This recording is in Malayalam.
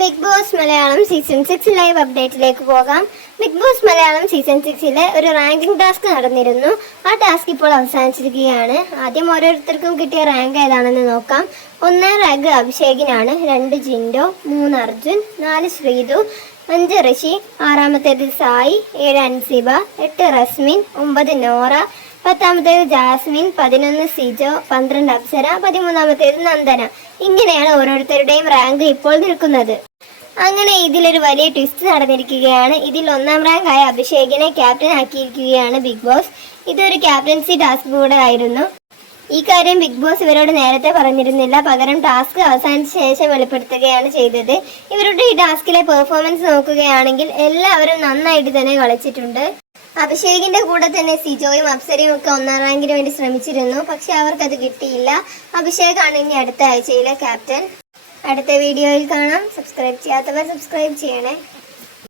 Big Boss Malayalam season 6 live അപ്ഡേറ്റിലേക്ക് പോകാം. ബിഗ് ബോസ് മലയാളം സീസൺ 6 ഒരു റാങ്കിംഗ് ടാസ്ക് നടന്നിരുന്നു. ആ ടാസ്ക് ഇപ്പോൾ അവസാനിച്ചിരിക്കുകയാണ്. ആദ്യം ഓരോരുത്തർക്കും കിട്ടിയ റാങ്ക് ഏതാണെന്ന് നോക്കാം. 1ാം റാങ്ക് അഭിഷേകിനാണ്, 2 ജിൻഡോ, 3 അർജുൻ, 4 ശ്രീതു, 5 ഋഷി, 6ാമത്തേത് സായി, 7 അൻസിബ, 8 റസ്മിൻ, 9 നോറ, 10ാമത്തേത് ജാസ്മിൻ, 11 സിജോ, 12 അപ്സര, 13ാമത്തേത് നന്ദന. ഇങ്ങനെയാണ് ഓരോരുത്തരുടെയും റാങ്ക് ഇപ്പോൾ നിൽക്കുന്നത്. അങ്ങനെ ഇതിലൊരു വലിയ ട്വിസ്റ്റ് നടന്നിരിക്കുകയാണ്. ഇതിൽ 1ാം റാങ്ക് ആയ അഭിഷേകിനെ ക്യാപ്റ്റൻ ആക്കിയിരിക്കുകയാണ് ബിഗ് ബോസ്. ഇതൊരു ക്യാപ്റ്റൻസി ടാസ്ക് കൂടെ ആയിരുന്നു. ഈ കാര്യം ബിഗ് ബോസ് ഇവരോട് നേരത്തെ പറഞ്ഞിരുന്നില്ല. പകരം ടാസ്ക് അവസാനിച്ച ശേഷം വെളിപ്പെടുത്തുകയാണ് ചെയ്തത്. ഇവരുടെ ഈ ടാസ്കിലെ പെർഫോമൻസ് നോക്കുകയാണെങ്കിൽ എല്ലാവരും നന്നായിട്ട് തന്നെ കളിച്ചിട്ടുണ്ട്. അഭിഷേകിന്റെ കൂടെ തന്നെ സിജോയും അപ്സരയും ഒക്കെ 1ാം റാങ്കിന് വേണ്ടി ശ്രമിച്ചിരുന്നു. പക്ഷെ അവർക്കത് കിട്ടിയില്ല. അഭിഷേകാണ് ഇനി അടുത്ത ആഴ്ചയിലെ ക്യാപ്റ്റൻ. അടുത്ത വീഡിയോയിൽ കാണാം. സബ്സ്ക്രൈബ് ചെയ്യാത്തവർ സബ്സ്ക്രൈബ് ചെയ്യണേ.